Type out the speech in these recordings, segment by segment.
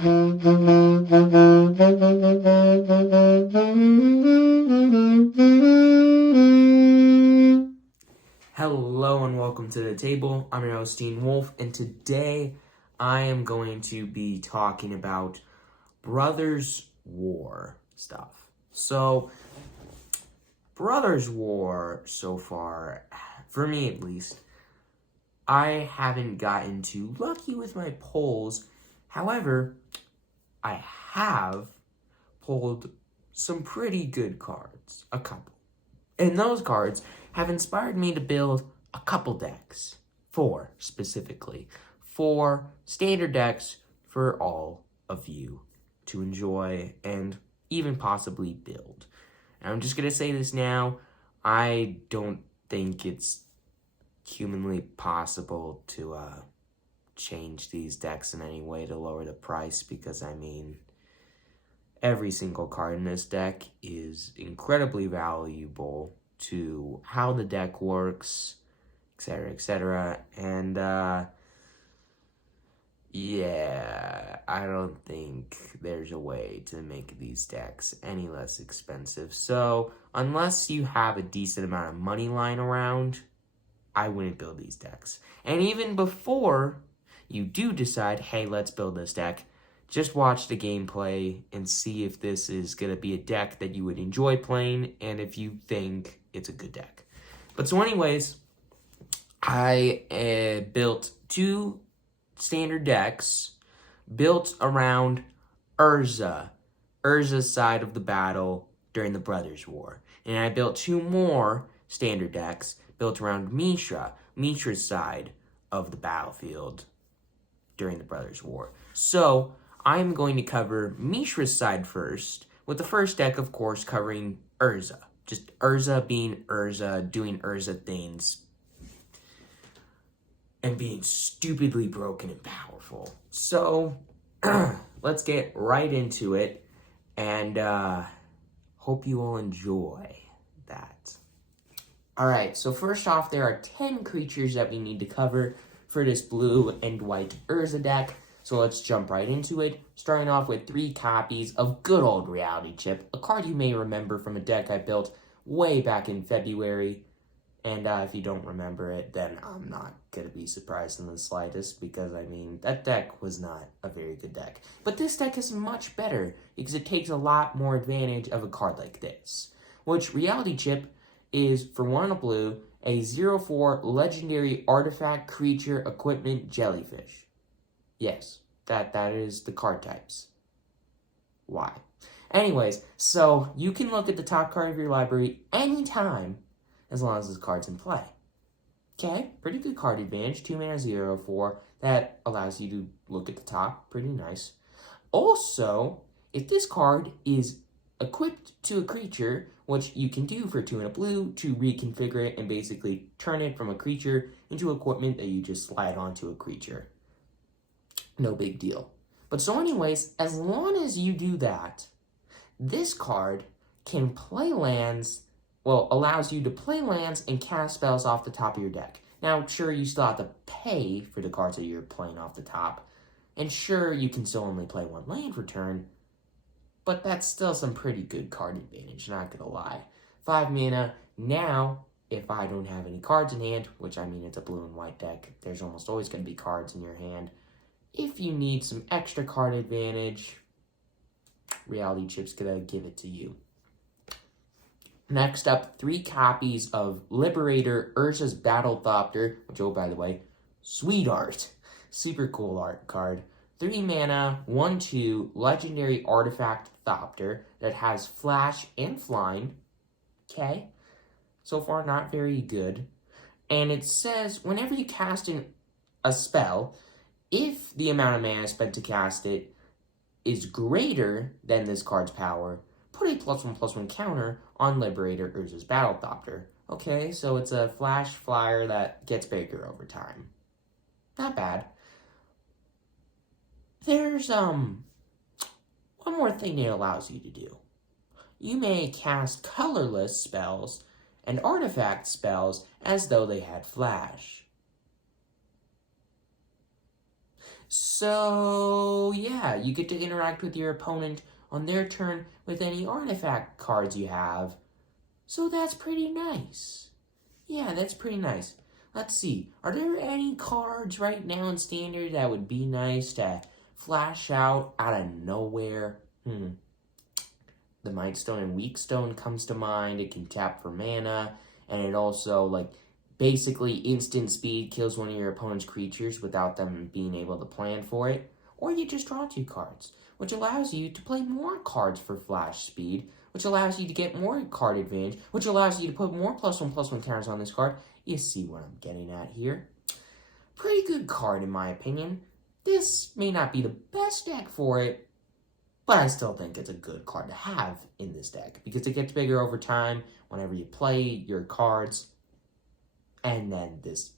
Hello and welcome to the table. I'm your host, Dean Wolf, and today I am going to be talking about Brothers War stuff. So, Brothers War so far, for me at least, I haven't gotten too lucky with my polls. However, I have pulled some pretty good cards, a couple. And those cards have inspired me to build a couple decks. 4 specifically. 4 standard decks for all of you to enjoy and even possibly build. And I'm just going to say this now. I don't think it's humanly possible to change these decks in any way to lower the price, because I mean, every single card in this deck is incredibly valuable to how the deck works, etc., etc. And, yeah, I don't think there's a way to make these decks any less expensive. So, unless you have a decent amount of money lying around, I wouldn't build these decks. And even before you do decide, hey, let's build this deck, just watch the gameplay and see if this is going to be a deck that you would enjoy playing and if you think it's a good deck. But so anyways, I built 2 standard decks built around Urza, Urza's side of the battle during the Brothers War. And I built 2 more standard decks built around Mishra, Mishra's side of the battlefield during the Brothers War. So I'm going to cover Mishra's side first, with the first deck, of course, covering Urza. Just Urza being Urza, doing Urza things, and being stupidly broken and powerful. So, let's get right into it, and hope you all enjoy that. Alright, so first off, there are 10 creatures that we need to cover for this blue and white Urza deck. So let's jump right into it, starting off with 3 copies of good old Reality Chip, a card you may remember from a deck I built way back in February. And if you don't remember it, then I'm not going to be surprised in the slightest, because, I mean, that deck was not a very good deck. But this deck is much better, because it takes a lot more advantage of a card like this, which Reality Chip is, for 1 and a blue, a 0/4 legendary artifact creature equipment jellyfish. Yes, that is the card types. Why? Anyways, so you can look at the top card of your library anytime, as long as this card's in play. Okay, pretty good card advantage. 2 mana 0/4. That allows you to look at the top. Pretty nice. Also, if this card is equipped to a creature, which you can do for 2 and a blue to reconfigure it and basically turn it from a creature into equipment that you just slide onto a creature. No big deal. But so anyways, as long as you do that, this card can play lands, well, allows you to play lands and cast spells off the top of your deck. Now, sure, you still have to pay for the cards that you're playing off the top, and sure, you can still only play 1 land per turn, but that's still some pretty good card advantage, not gonna lie. 5 mana. Now, if I don't have any cards in hand, which I mean it's a blue and white deck, there's almost always gonna be cards in your hand. If you need some extra card advantage, Reality Chip's gonna give it to you. Next up, 3 copies of Liberator, Urza's Battlethopter, which, oh, by the way, sweet art. Super cool art card. 3 mana, 1/2, legendary artifact Thopter that has flash and flying. Okay. So far, not very good. And it says, whenever you cast a spell, if the amount of mana spent to cast it is greater than this card's power, put a +1/+1 counter on Liberator, Urza's Battlethopter. Okay, so it's a flash flyer that gets bigger over time. Not bad. There's, one more thing it allows you to do. You may cast colorless spells and artifact spells as though they had flash. So, yeah, you get to interact with your opponent on their turn with any artifact cards you have. So that's pretty nice. Yeah, that's pretty nice. Let's see. Are there any cards right now in Standard that would be nice to flash out of nowhere? The Mightstone and Weakstone comes to mind. It can tap for mana, and it also, like, basically instant speed kills one of your opponent's creatures without them being able to plan for it. Or you just draw 2 cards, which allows you to play more cards for flash speed, which allows you to get more card advantage, which allows you to put more +1/+1 counters on this card. You see what I'm getting at here. Pretty good card, in my opinion. This may not be the best deck for it, but I still think it's a good card to have in this deck, because it gets bigger over time whenever you play your cards, and then this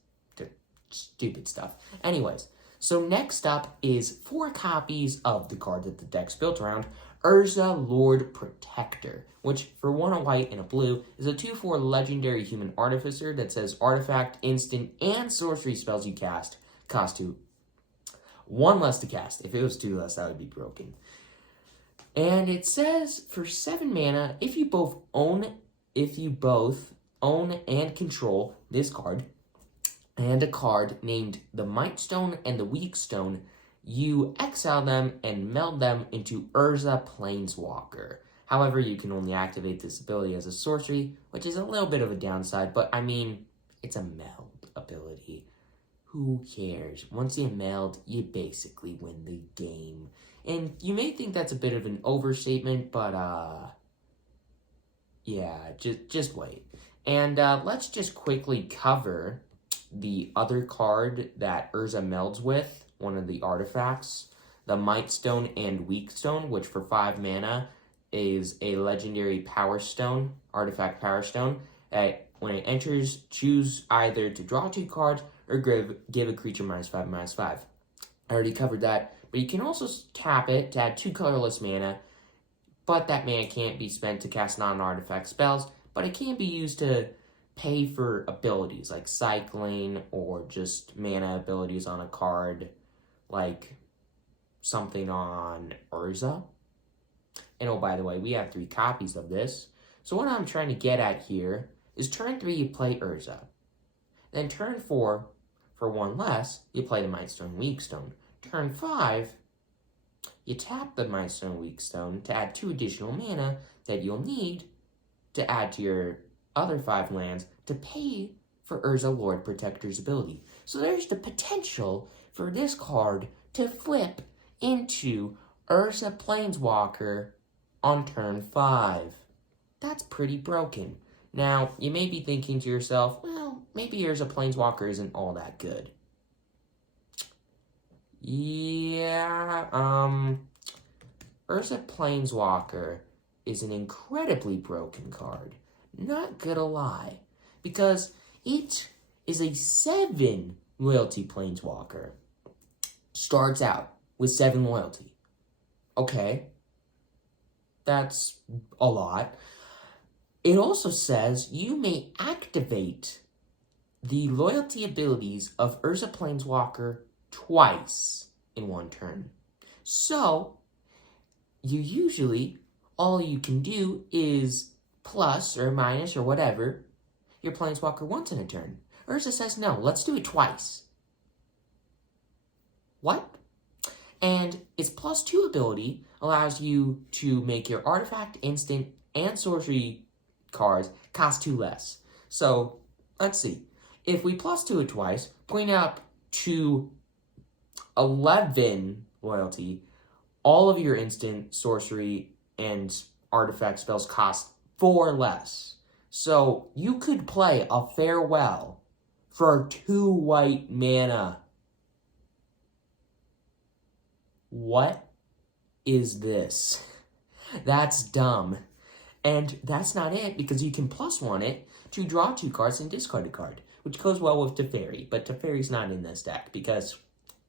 stupid stuff. Anyways, so next up is 4 copies of the card that the deck's built around, Urza, Lord Protector, which for 1 a white and a blue is a 2/4 legendary human artificer that says artifact, instant, and sorcery spells you cast cost 2. 1 less to cast. If it was 2 less, that would be broken. And it says for 7 mana, if you both own and control this card and a card named the Mightstone and the Weakstone, you exile them and meld them into Urza Planeswalker. However, you can only activate this ability as a sorcery, which is a little bit of a downside, but I mean, it's a meld ability. Who cares? Once you meld, you basically win the game. And you may think that's a bit of an overstatement, but yeah, just wait. And let's just quickly cover the other card that Urza melds with, one of the artifacts, the Mightstone and Weakstone, which for 5 mana is a legendary Power Stone, artifact Power Stone. When it enters, choose either to draw 2 cards or give a creature -5/-5. I already covered that, but you can also tap it to add 2 colorless mana, but that mana can't be spent to cast non-artifact spells, but it can be used to pay for abilities like cycling or just mana abilities on a card, like something on Urza. And oh, by the way, we have 3 copies of this. So what I'm trying to get at here is turn 3, you play Urza. Then turn 4, for 1 less, you play the Mightstone Weakstone. Turn 5, you tap the Mightstone Weakstone to add 2 additional mana that you'll need to add to your other 5 lands to pay for Urza Lord Protector's ability. So there's the potential for this card to flip into Urza Planeswalker on turn 5. That's pretty broken. Now, you may be thinking to yourself, well, maybe Urza Planeswalker isn't all that good. Yeah, Urza Planeswalker is an incredibly broken card. Not gonna lie. Because it is a 7 loyalty Planeswalker. Starts out with 7 loyalty. Okay. That's a lot. It also says you may activate the loyalty abilities of Urza Planeswalker twice in 1 turn. So, all you can do is plus or minus or whatever your Planeswalker wants in a turn. Urza says, no, let's do it twice. What? And its +2 ability allows you to make your artifact, instant, and sorcery cards cost 2 less. So, let's see. If we +2 it twice, bring up to 11 loyalty, all of your instant, sorcery, and artifact spells cost 4 less. So, you could play a Farewell for 2 white mana. What is this? That's dumb. And that's not it, because you can +1 it to draw 2 cards and discard a card, which goes well with Teferi, but Teferi's not in this deck, because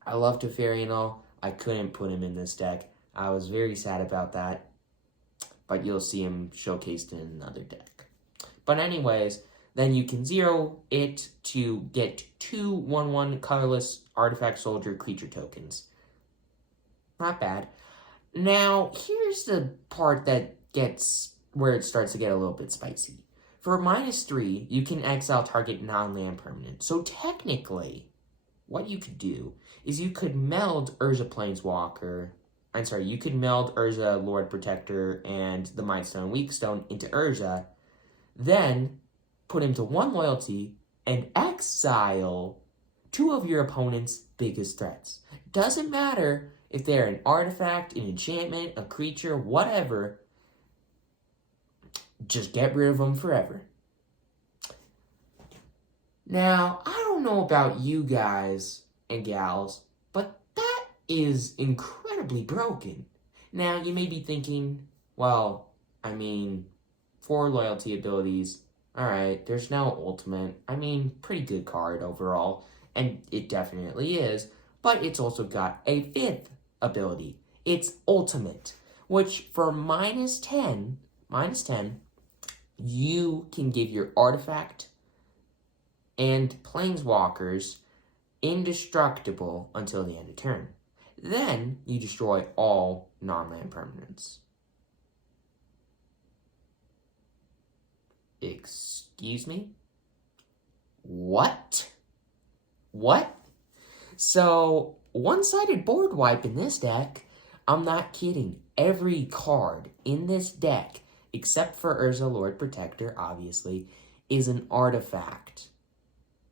I love Teferi and all, I couldn't put him in this deck. I was very sad about that, but you'll see him showcased in another deck. But anyways, then you can 0 it to get 2 1/1 colorless artifact soldier creature tokens. Not bad. Now, here's the part that gets where it starts to get a little bit spicy. For -3, you can exile target non-land permanent. So technically, what you could do is you could meld Urza Planeswalker. I'm sorry, you could meld Urza Lord Protector and the Mightstone Weakstone into Urza, then put him to 1 loyalty and exile 2 of your opponent's biggest threats. Doesn't matter if they're an artifact, an enchantment, a creature, whatever. Just get rid of them forever. Now, I don't know about you guys and gals, but that is incredibly broken. Now, you may be thinking, well, I mean, 4 loyalty abilities, alright, there's no ultimate. I mean, pretty good card overall, and it definitely is, but it's also got a 5th ability. It's ultimate, which for -10, you can give your artifact and planeswalkers indestructible until the end of turn. Then you destroy all non-land permanents. Excuse me? What? So, one-sided board wipe in this deck? I'm not kidding. Every card in this deck, except for Urza Lord Protector, obviously, is an artifact.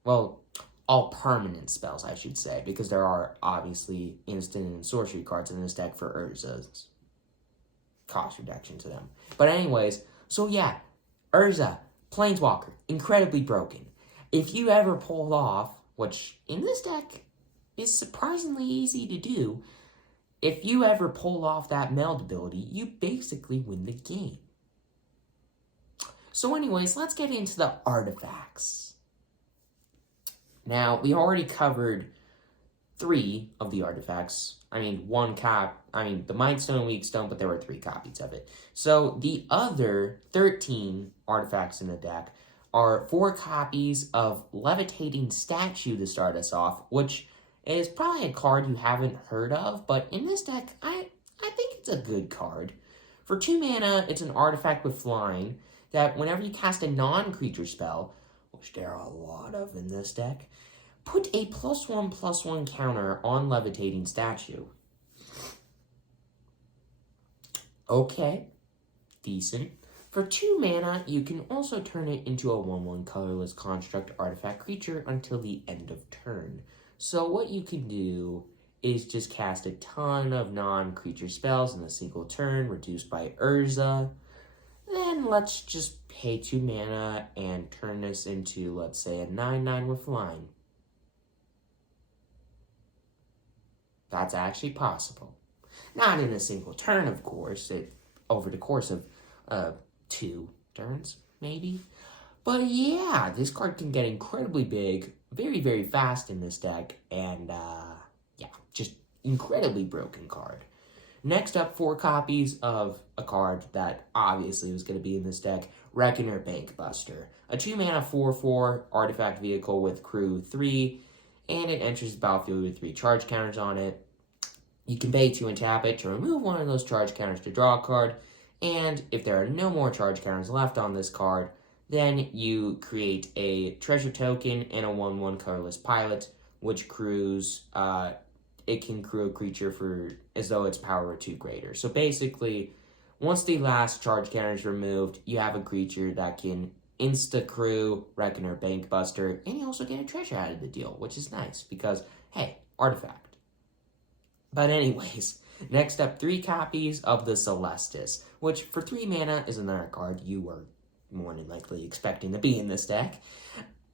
Well, all permanent spells, I should say, because there are obviously instant and sorcery cards in this deck for Urza's cost reduction to them. But anyways, so yeah, Urza, Planeswalker, incredibly broken. If you ever pull off, which in this deck is surprisingly easy to do, if you ever pull off that meld ability, you basically win the game. So anyways, let's get into the artifacts. Now, we already covered 3 of the artifacts. The Mightstone and Weakstone, but there were 3 copies of it. So the other 13 artifacts in the deck are 4 copies of Levitating Statue to start us off, which is probably a card you haven't heard of, but in this deck, I think it's a good card. For 2 mana, it's an artifact with flying that whenever you cast a non-creature spell, which there are a lot of in this deck, put a +1/+1 counter on Levitating Statue. Okay, decent. For 2 mana, you can also turn it into a 1/1 colorless construct artifact creature until the end of turn. So what you can do is just cast a ton of non-creature spells in a single turn, reduced by Urza. Then let's just pay 2 mana and turn this into, let's say, a 9/9 with flying. That's actually possible. Not in a single turn, of course. Over the course of 2 turns, maybe. But yeah, this card can get incredibly big, very, very fast in this deck. And yeah, just incredibly broken card. Next up, 4 copies of a card that obviously was going to be in this deck, Reckoner Bankbuster. A 2 mana 4/4 artifact vehicle with crew 3, and it enters the battlefield with 3 charge counters on it. You can pay 2 and tap it to remove one of those charge counters to draw a card, and if there are no more charge counters left on this card, then you create a treasure token and a 1/1 colorless pilot, which crews, it can crew a creature for as though its power were 2 greater. So basically, once the last charge counter is removed, you have a creature that can insta-crew Reckoner Bankbuster, and you also get a treasure out of the deal, which is nice because, hey, artifact. But anyways, next up, 3 copies of the Celestis, which for 3 mana is another card you were more than likely expecting to be in this deck.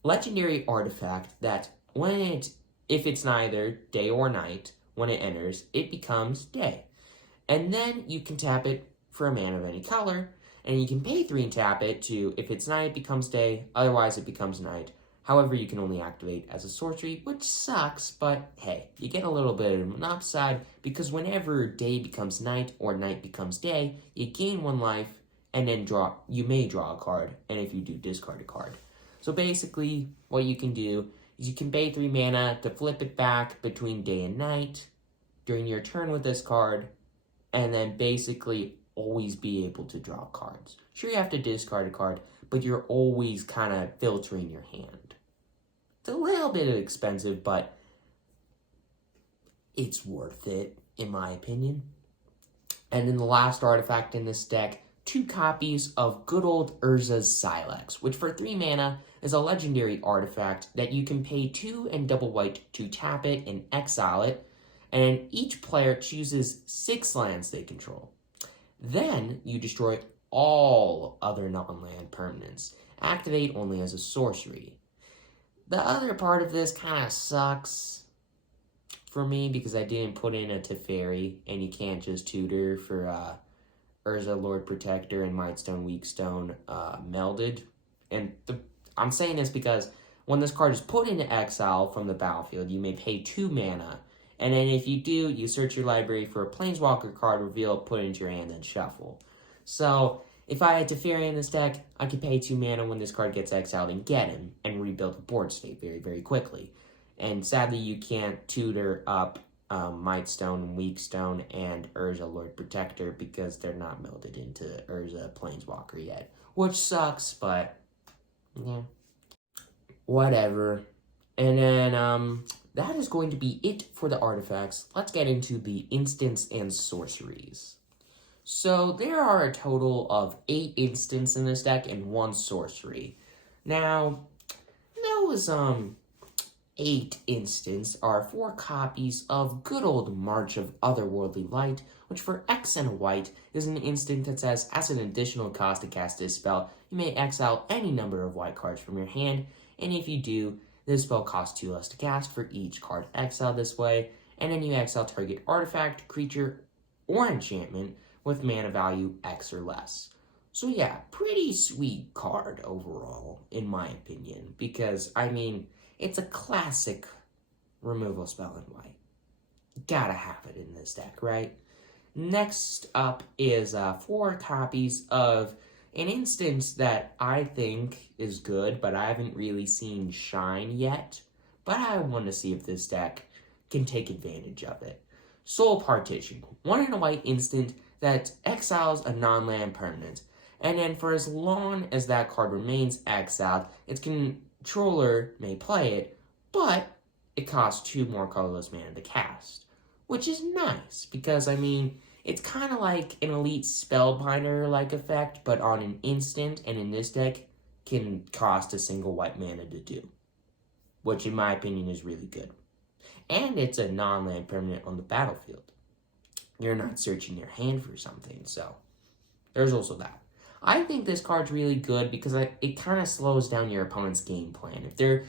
Legendary artifact that if it's neither day or night, when it enters, it becomes day. And then you can tap it for a mana of any color, and you can pay 3 and tap it to, if it's night, it becomes day, otherwise it becomes night. However, you can only activate as a sorcery, which sucks, but hey, you get a little bit of an upside, because whenever day becomes night or night becomes day, you gain 1 life, and then you may draw a card, and if you do, discard a card. So basically, what you can do is you can pay 3 mana to flip it back between day and night, during your turn with this card, and then basically always be able to draw cards. Sure, you have to discard a card, but you're always kind of filtering your hand. It's a little bit expensive, but it's worth it, in my opinion. And then the last artifact in this deck, 2 copies of good old Urza's Silex, which for 3 mana is a legendary artifact that you can pay 2 and double white to tap it and exile it, and each player chooses 6 lands they control. Then you destroy all other non-land permanents. Activate only as a sorcery. The other part of this kind of sucks for me because I didn't put in a Teferi, and you can't just tutor for Urza, Lord Protector, and Mightstone, Weakstone melded. And I'm saying this because when this card is put into exile from the battlefield, you may pay 2 mana. And then if you do, you search your library for a Planeswalker card, reveal it, put it into your hand, then shuffle. So if I had Teferi in this deck, I could pay 2 mana when this card gets exiled and get him, and rebuild the board state very, very quickly. And sadly, you can't tutor up Mightstone, Weakstone, and Urza Lord Protector because they're not melded into Urza Planeswalker yet. Which sucks, but yeah, whatever. And then that is going to be it for the artifacts. Let's get into the instants and sorceries. So there are a total of 8 instants in this deck and 1 sorcery. Now, those 8 instants are 4 copies of good old March of Otherworldly Light, which for X and a white is an instant that says, as an additional cost to cast this spell, you may exile any number of white cards from your hand, and if you do, this spell costs 2 less to cast for each card exiled this way, and then you exile target artifact, creature, or enchantment with mana value X or less. So yeah, pretty sweet card overall, in my opinion, because, I mean, it's a classic removal spell in white. Gotta have it in this deck, right? Next up is 4 copies of an instance that I think is good, but I haven't really seen shine yet. But I want to see if this deck can take advantage of it. Soul Partition. 1 and a white instant that exiles a non-land permanent. And then for as long as that card remains exiled, its controller may play it, but it costs 2 more colorless mana to cast. Which is nice, because, I mean, it's kind of like an elite spellbinder-like effect, but on an instant, and in this deck, can cost a single white mana to do. Which, in my opinion, is really good. And it's a non-land permanent on the battlefield. You're not searching your hand for something, so there's also that. I think this card's really good because it kind of slows down your opponent's game plan. If they're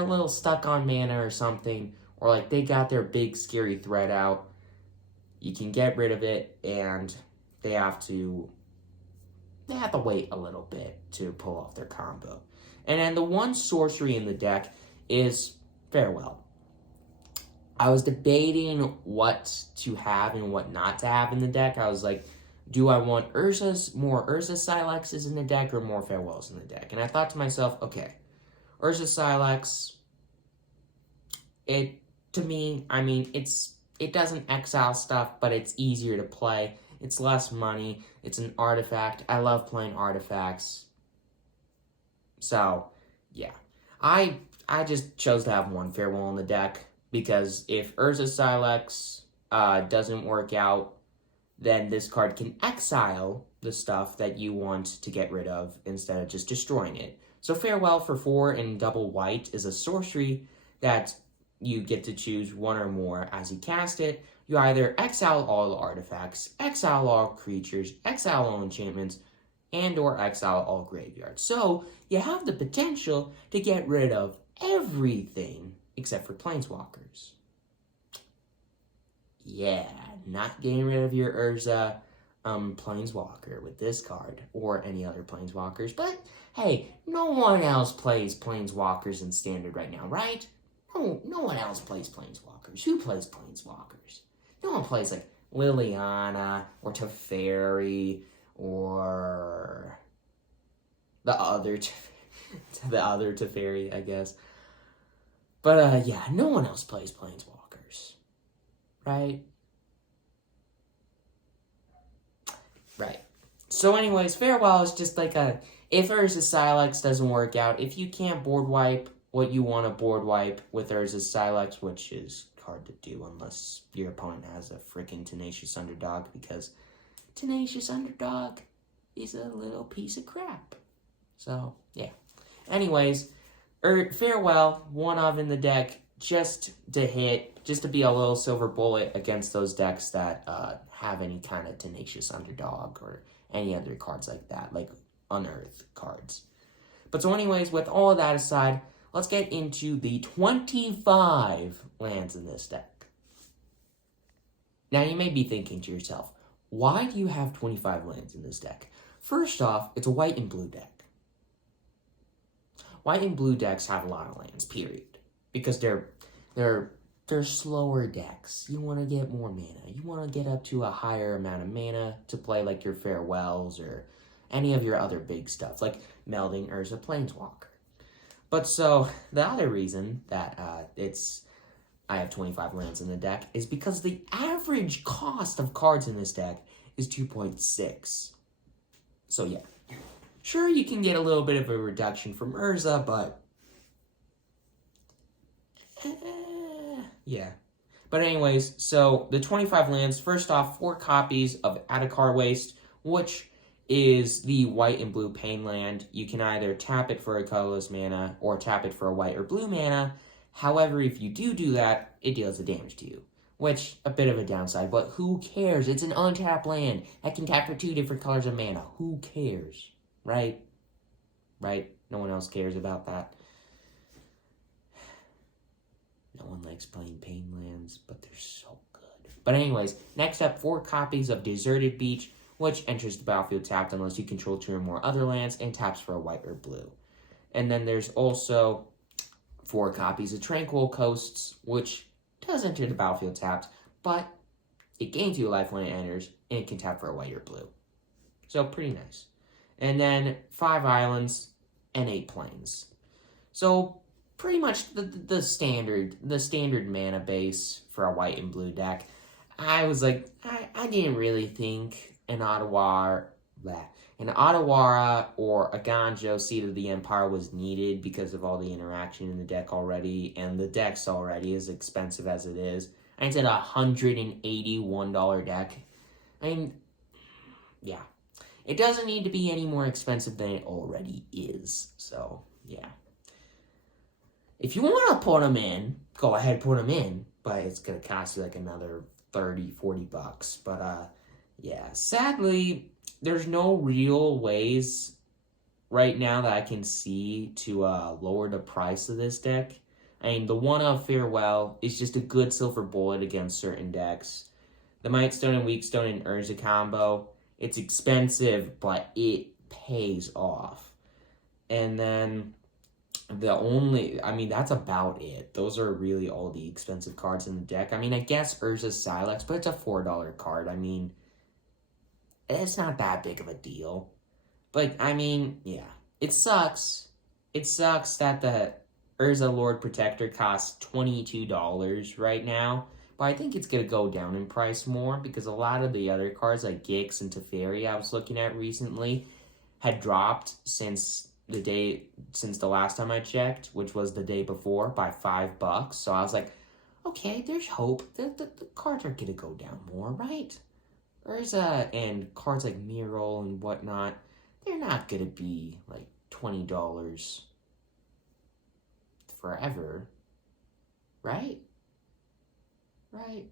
a little stuck on mana or something, or like they got their big scary threat out, you can get rid of it, and they have to wait a little bit to pull off their combo. And then the 1 sorcery in the deck is Farewell. I was debating what to have and what not to have in the deck. I was like, do I want more Urza Silexes in the deck or more Farewells in the deck? And I thought to myself, okay, Urza Silex, to me, I mean, it doesn't exile stuff, but it's easier to play. It's less money. It's an artifact. I love playing artifacts. So, yeah. I just chose to have 1 Farewell in the deck, because if Urza Silex doesn't work out, then this card can exile the stuff that you want to get rid of instead of just destroying it. So Farewell for 4 and double white is a sorcery that you get to choose 1 or more as you cast it. You either exile all artifacts, exile all creatures, exile all enchantments, and or exile all graveyards. So you have the potential to get rid of everything except for Planeswalkers. Yeah, not getting rid of your Urza Planeswalker with this card, or any other Planeswalkers. But, hey, no one else plays Planeswalkers in Standard right now, right? No one else plays Planeswalkers. Who plays Planeswalkers? No one plays, like, Liliana, or Teferi, or the other Teferi, I guess. But, yeah, no one else plays Planeswalkers, right? Right. So anyways, Farewell is just like a, if Urza Silex doesn't work out, if you can't board wipe what you want to board wipe with Urza Silex, which is hard to do unless your opponent has a freaking Tenacious Underdog, because Tenacious Underdog is a little piece of crap. So, yeah. Anyways, Farewell, one of in the deck, just to hit, just to be a little silver bullet against those decks that have any kind of Tenacious Underdog or any other cards like that, like Unearth cards. But so anyways, with all of that aside, let's get into the 25 lands in this deck. Now, you may be thinking to yourself, why do you have 25 lands in this deck? First off, it's a white and blue deck. White and blue decks have a lot of lands, period. Because they're slower decks. You want to get more mana. You want to get up to a higher amount of mana to play like your Farewells or any of your other big stuff, like melding Urza Planeswalker. But so, the other reason that I have 25 lands in the deck is because the average cost of cards in this deck is 2.6. So yeah. Sure, you can get a little bit of a reduction from Urza, but yeah. But anyways, so the 25 lands, first off, 4 copies of Adakar Waste, which is the white and blue pain land. You can either tap it for a colorless mana or tap it for a white or blue mana. However, if you do that, it deals the damage to you, which a bit of a downside, but who cares? It's an untapped land that can tap for 2 different colors of mana. Who cares? Right? Right? No one else cares about that. No one likes playing pain lands, but they're so good. But anyways, next up, 4 copies of Deserted Beach, which enters the battlefield tapped unless you control 2 or more other lands, and taps for a white or blue. And then there's also 4 copies of Tranquil Coasts, which does enter the battlefield tapped, but it gains you a life when it enters, and it can tap for a white or blue. So, pretty nice. And then 5 islands and 8 plains. So, pretty much the standard mana base for a white and blue deck. I was like, I didn't really think an Ottawa or a Ganjo Seed of the Empire was needed because of all the interaction in the deck already, and the deck's already as expensive as it is. And it's at a $181 deck. I mean, yeah. It doesn't need to be any more expensive than it already is. So, yeah. If you want to put them in, go ahead, put them in. But it's going to cost you like another $30-$40. But, yeah. Sadly, there's no real ways right now that I can see to lower the price of this deck. I mean, the one of Farewell is just a good silver bullet against certain decks. The Mightstone and Weakstone and Urza combo, it's expensive, but it pays off. And then that's about it. Those are really all the expensive cards in the deck. I mean, I guess Urza Silex, but it's a $4 card. I mean, it's not that big of a deal. But, I mean, yeah. It sucks. It sucks that the Urza Lord Protector costs $22 right now. But I think it's going to go down in price more because a lot of the other cards like Gix and Teferi I was looking at recently had dropped since the last time I checked, which was the day before, by $5. So I was like, okay, there's hope. The cards are going to go down more, right? Urza and cards like Mural and whatnot, they're not going to be like $20 forever, right? Right.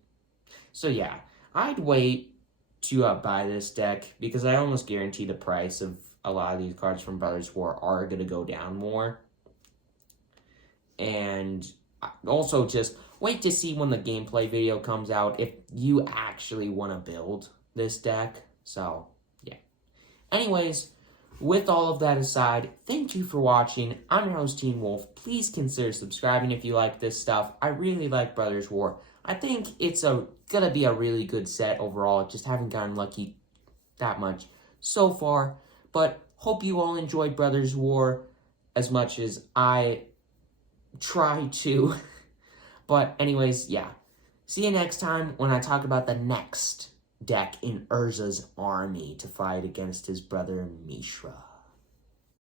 So yeah, I'd wait to buy this deck because I almost guarantee the price of a lot of these cards from Brothers War are going to go down more. And also just wait to see when the gameplay video comes out if you actually want to build this deck. So, yeah. Anyways, with all of that aside, thank you for watching. I'm your host, Teen Wolf. Please consider subscribing if you like this stuff. I really like Brothers War. I think it's gonna be a really good set overall. Just haven't gotten lucky that much so far. But hope you all enjoyed Brothers War as much as I try to. But anyways, yeah. See you next time when I talk about the next deck in Urza's army to fight against his brother Mishra.